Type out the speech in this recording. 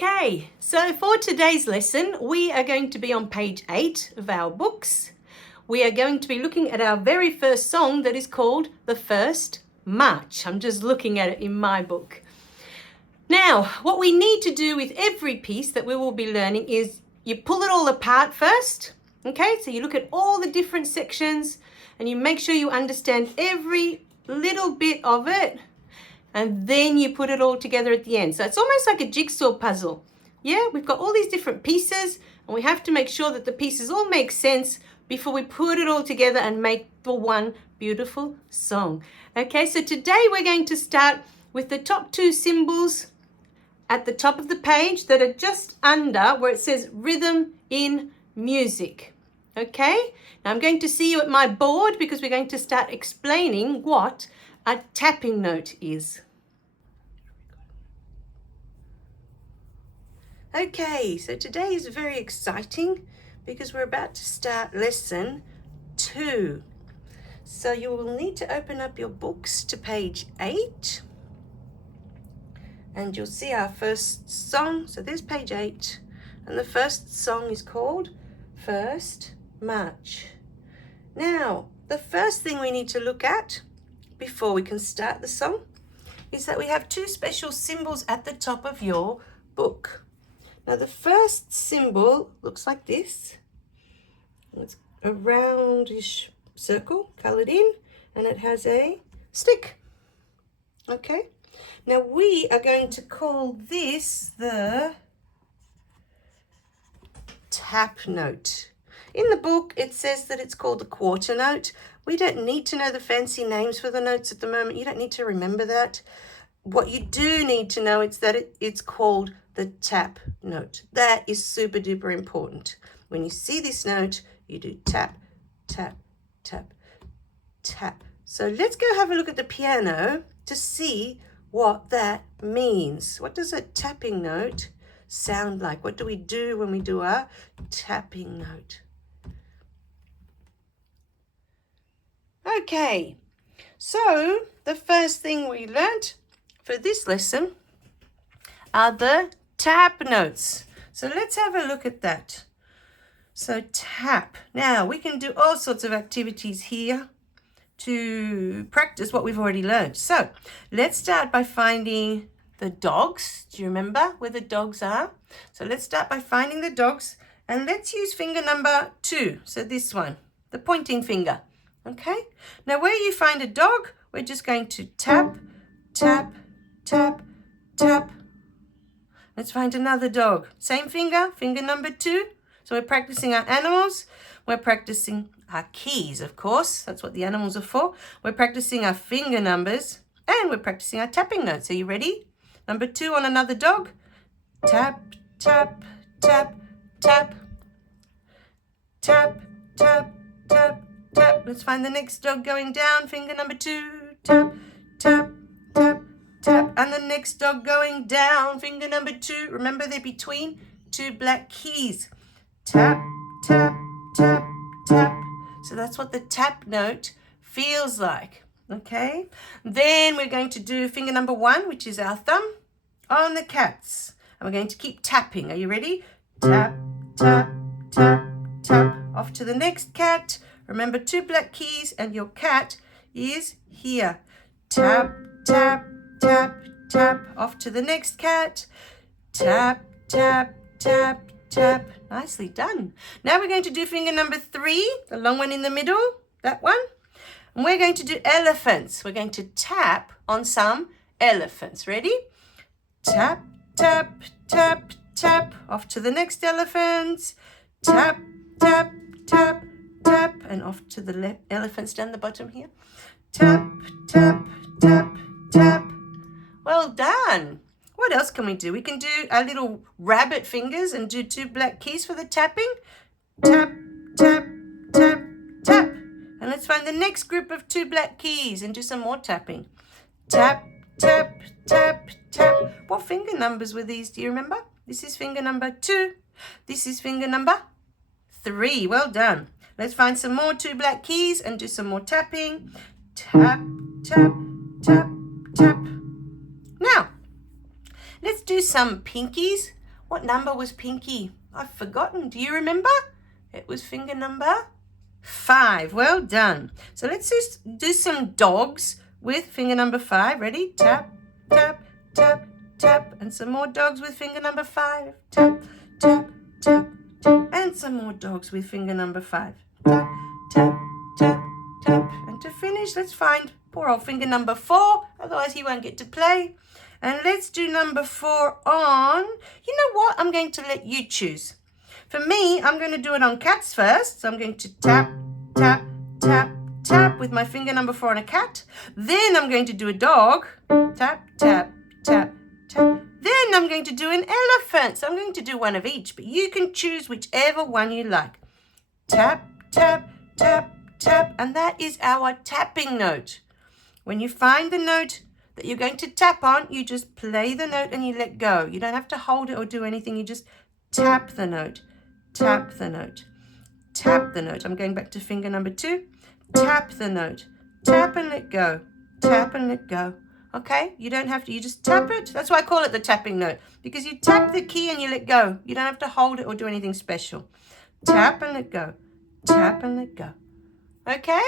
Okay, so for today's lesson, we are going to be on page 8 of our books. We are going to be looking at our very first song that is called The First March. I'm just looking at it in my book. Now, what we need to do with every piece that we will be learning is you pull it all apart first. Okay, so you look at all the different sections and you make sure you understand every little bit of it. And then you put it all together at the end. So it's almost like a jigsaw puzzle. Yeah, we've got all these different pieces and we have to make sure that the pieces all make sense before we put it all together and make the one beautiful song. Okay, so today we're going to start with the top 2 symbols at the top of the page that are just under where it says rhythm in music. Okay, now I'm going to see you at my board because we're going to start explaining what a tapping note is. Okay, so today is very exciting because we're about to start lesson 2. So you will need to open up your books to page 8 and you'll see our first song. So there's page 8 and the first song is called First March. Now, the first thing we need to look at before we can start the song is that we have 2 special symbols at the top of your book. Now the first symbol looks like this. It's a roundish circle colored in and it has a stick. Okay, now we are going to call this the tap note. In the book it says that it's called the quarter note. We don't need to know the fancy names for the notes at the moment. You don't need to remember that. What you do need to know is that it's called the tap note. That is super duper important. When you see this note, you do tap, tap, tap, tap. So let's go have a look at the piano to see what that means. What does a tapping note sound like? What do we do when we do a tapping note? Okay, so the first thing we learnt for this lesson are the tap notes. So let's have a look at that. So tap. Now we can do all sorts of activities here to practice what we've already learned. So let's start by finding the dogs. Do you remember where the dogs are? So let's start by finding the dogs and let's use finger number 2. So this one, the pointing finger. Okay, now where you find a dog, we're just going to tap, tap, tap, tap. Let's find another dog. Same finger, finger number 2. So we're practicing our animals. We're practicing our keys, of course. That's what the animals are for. We're practicing our finger numbers and we're practicing our tapping notes. Are you ready? Number 2 on another dog. Tap, tap, tap, tap. Tap, tap, tap, tap. Let's find the next dog going down. Finger number 2. Tap, tap, tap, tap. And the next dog going down. Finger number 2. Remember, they're between 2 black keys. Tap, tap, tap, tap. So that's what the tap note feels like. Okay. Then we're going to do finger number 1, which is our thumb, on the cats. And we're going to keep tapping. Are you ready? Tap, tap, tap, tap. Off to the next cat. Remember 2 black keys and your cat is here. Tap, tap, tap, tap. Off to the next cat. Tap, tap, tap, tap. Nicely done. Now we're going to do finger number 3, the long one in the middle, that one. And we're going to do elephants. We're going to tap on some elephants. Ready? Tap, tap, tap, tap. Off to the next elephant. Tap, tap, tap, tap. And off to the elephants down the bottom here. Tap, tap, tap, tap. Well done. What else can we do? We can do our little rabbit fingers and do 2 black keys for the tapping. Tap, tap, tap, tap. And let's find the next group of 2 black keys and do some more tapping. Tap, tap, tap, tap. What finger numbers were these? Do you remember? This is finger number 2. This is finger number 3. Well done. Let's find some more 2 black keys and do some more tapping. Tap, tap, tap, tap. Now, let's do some pinkies What number was Pinky? I've forgotten. Do you remember? It was finger number 5. Well done. So let's just do some dogs with finger number 5. Ready? Tap, tap, tap, tap. And some more dogs with finger number 5. Tap, tap, tap, tap. And some more dogs with finger number 5. Tap, tap, tap, tap. And to finish, let's find poor old finger number 4. Otherwise he won't get to play. And let's do number 4 on, you know what? I'm going to let you choose. For me, I'm going to do it on cats first. So I'm going to tap, tap, tap, tap with my finger number 4 on a cat. Then I'm going to do a dog. Tap, tap, tap, tap. Then I'm going to do an elephant. So I'm going to do one of each, but you can choose whichever one you like. Tap, tap, tap, tap. And that is our tapping note. When you find the note that you're going to tap on, you just play the note and you let go. You don't have to hold it or do anything. You just tap the note, tap the note, tap the note. I'm going back to finger number 2. Tap the note, tap and let go, tap and let go. Okay, you don't have to, you just tap it. That's why I call it the tapping note, because you tap the key and you let go. You don't have to hold it or do anything special. Tap and let go, tap and let go. Okay?